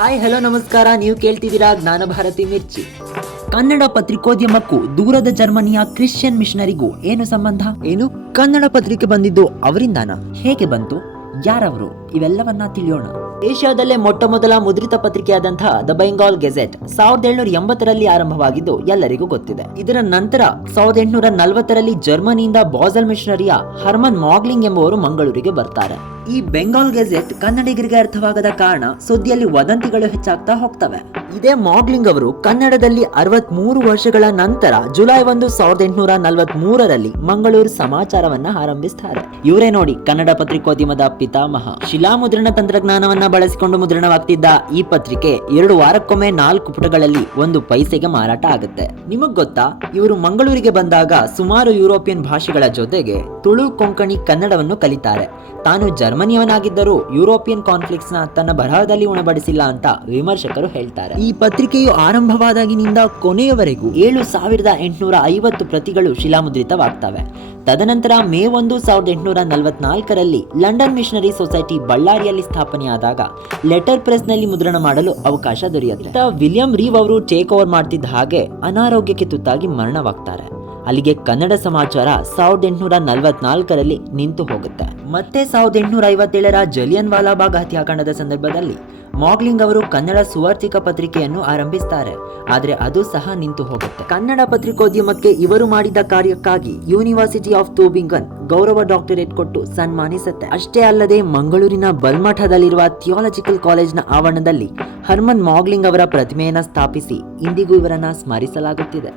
Hi hello ನಮಸ್ಕಾರ. ನೀವು ಕೇಳ್ತಿದ್ದೀರಾ ಜ್ಞಾನ ಭಾರತಿ ಮಿರ್ಚಿ. ಕನ್ನಡ ಪತ್ರಿಕೋದ್ಯಮಕ್ಕೂ ದೂರದ ಜರ್ಮನಿಯ ಕ್ರಿಶ್ಚಿಯನ್ ಮಿಷನರಿಗೂ ಏನು ಸಂಬಂಧ? ಏನು ಕನ್ನಡ ಪತ್ರಿಕೆ ಬಂದಿದ್ದು ಅವರಿಂದಾನ? ಹೇಗೆ ಬಂತು? ಯಾರವರು? ಇವೆಲ್ಲವನ್ನ ತಿಳಿಯೋಣ. ಏಷ್ಯಾದಲ್ಲೇ ಮೊಟ್ಟ ಮೊದಲ ಮುದ್ರಿತ ಪತ್ರಿಕೆಯಾದಂತಹ ದ ಬೆಂಗಾಲ್ ಗೆಜೆಟ್ 1780ರಲ್ಲಿ ಆರಂಭವಾಗಿದ್ದು ಎಲ್ಲರಿಗೂ ಗೊತ್ತಿದೆ. ಇದರ ನಂತರ 1840ರಲ್ಲಿ ಜರ್ಮನಿಯಿಂದ ಬಾಸೆಲ್ ಮಿಷನರಿಯ ಹರ್ಮನ್ ಮಾಗ್ಲಿಂಗ್ ಎಂಬುವರು ಮಂಗಳೂರಿಗೆ ಬರ್ತಾರೆ. ಈ ಬೆಂಗಾಲ್ ಗೆಜೆಟ್ ಕನ್ನಡಿಗರಿಗೆ ಅರ್ಥವಾಗದ ಕಾರಣ ಸುದ್ದಿಯಲ್ಲಿ ವದಂತಿಗಳು ಹೆಚ್ಚಾಗ್ತಾ ಹೋಗ್ತವೆ. ಇದೇ ಮಾಗ್ಲಿಂಗ್ ಅವರು ಕನ್ನಡದಲ್ಲಿ 63 ವರ್ಷಗಳ ನಂತರ ಜುಲೈ 1, 1843ರಲ್ಲಿ ಮಂಗಳೂರು ಸಮಾಚಾರವನ್ನ ಆರಂಭಿಸ್ತಾರೆ. ಇವರೇ ನೋಡಿ ಕನ್ನಡ ಪತ್ರಿಕೋದ್ಯಮದ ಪಿತಾಮಹ. ಶಿಲಾಮುದ್ರಣ ತಂತ್ರಜ್ಞಾನವನ್ನ ಬಳಸಿಕೊಂಡು ಮುದ್ರಣವಾಗ್ತಿದ್ದ ಈ ಪತ್ರಿಕೆ 2 ವಾರಕ್ಕೊಮ್ಮೆ 4 ಪುಟಗಳಲ್ಲಿ 1 ಪೈಸೆಗೆ ಮಾರಾಟ ಆಗುತ್ತೆ. ನಿಮಗ್ ಗೊತ್ತಾ, ಇವರು ಮಂಗಳೂರಿಗೆ ಬಂದಾಗ ಸುಮಾರು ಯುರೋಪಿಯನ್ ಭಾಷೆಗಳ ಜೊತೆಗೆ ತುಳು, ಕೊಂಕಣಿ, ಕನ್ನಡವನ್ನು ಕಲಿತಾರೆ. ತಾನು ಜರ್ಮನಿಯವನಾಗಿದ್ದರೂ ಯುರೋಪಿಯನ್ ಕಾನ್ಫ್ಲಿಕ್ಟ್ಸ್ ನ ತನ್ನ ಬರಹದಲ್ಲಿ ಉಣಬಡಿಸಿಲ್ಲ ಅಂತ ವಿಮರ್ಶಕರು ಹೇಳ್ತಾರೆ. ಈ ಪತ್ರಿಕೆಯು ಆರಂಭವಾದಾಗಿನಿಂದ ಕೊನೆಯವರೆಗೂ 7850 ಪ್ರತಿಗಳು ಶಿಲಾಮುದ್ರಿತವಾಗ್ತವೆ. ತದನಂತರ ಮೇ 1, 1844ರಲ್ಲಿ ಲಂಡನ್ ಮಿಷನರಿ ಸೊಸೈಟಿ ಬಳ್ಳಾರಿಯಲ್ಲಿ ಸ್ಥಾಪನೆಯಾದಾಗ ಲೆಟರ್ ಪ್ರೆಸ್ ನಲ್ಲಿ ಮುದ್ರಣ ಮಾಡಲು ಅವಕಾಶ ದೊರೆಯುತ್ತೆ. ವಿಲಿಯಂ ರೀವ್ ಅವರು ಟೇಕ್ ಓವರ್ ಮಾಡ್ತಿದ್ದ ಹಾಗೆ ಅನಾರೋಗ್ಯಕ್ಕೆ ತುತ್ತಾಗಿ ಮರಣವಾಗ್ತಾರೆ. ಅಲ್ಲಿಗೆ ಕನ್ನಡ ಸಮಾಚಾರ 1844ರಲ್ಲಿ ನಿಂತು ಹೋಗುತ್ತೆ. ಮತ್ತೆ 1857ರ ಜಲಿಯನ್ ವಾಲಾಬಾಗ್ ಹತ್ಯಾಕಾಂಡದ ಸಂದರ್ಭದಲ್ಲಿ ಮಾಗ್ಲಿಂಗ್ ಅವರು ಕನ್ನಡ ಸುವಾರ್ತಿಕ ಪತ್ರಿಕೆಯನ್ನು ಆರಂಭಿಸ್ತಾರೆ. ಆದ್ರೆ ಅದು ಸಹ ನಿಂತು ಹೋಗುತ್ತೆ. ಕನ್ನಡ ಪತ್ರಿಕೋದ್ಯಮಕ್ಕೆ ಇವರು ಮಾಡಿದ ಕಾರ್ಯಕ್ಕಾಗಿ ಯೂನಿವರ್ಸಿಟಿ ಆಫ್ ತೂಬಿಂಗನ್ ಗೌರವ ಡಾಕ್ಟರೇಟ್ ಕೊಟ್ಟು ಸನ್ಮಾನಿಸುತ್ತೆ. ಅಷ್ಟೇ ಅಲ್ಲದೆ ಮಂಗಳೂರಿನ ಬಲ್ಮಠದಲ್ಲಿರುವ ಥಿಯಾಲಜಿಕಲ್ ಕಾಲೇಜ್ನ ಆವರಣದಲ್ಲಿ ಹರ್ಮನ್ ಮಾಗ್ಲಿಂಗ್ ಅವರ ಪ್ರತಿಮೆಯನ್ನ ಸ್ಥಾಪಿಸಿ ಇಂದಿಗೂ ಇವರನ್ನ ಸ್ಮರಿಸಲಾಗುತ್ತಿದೆ.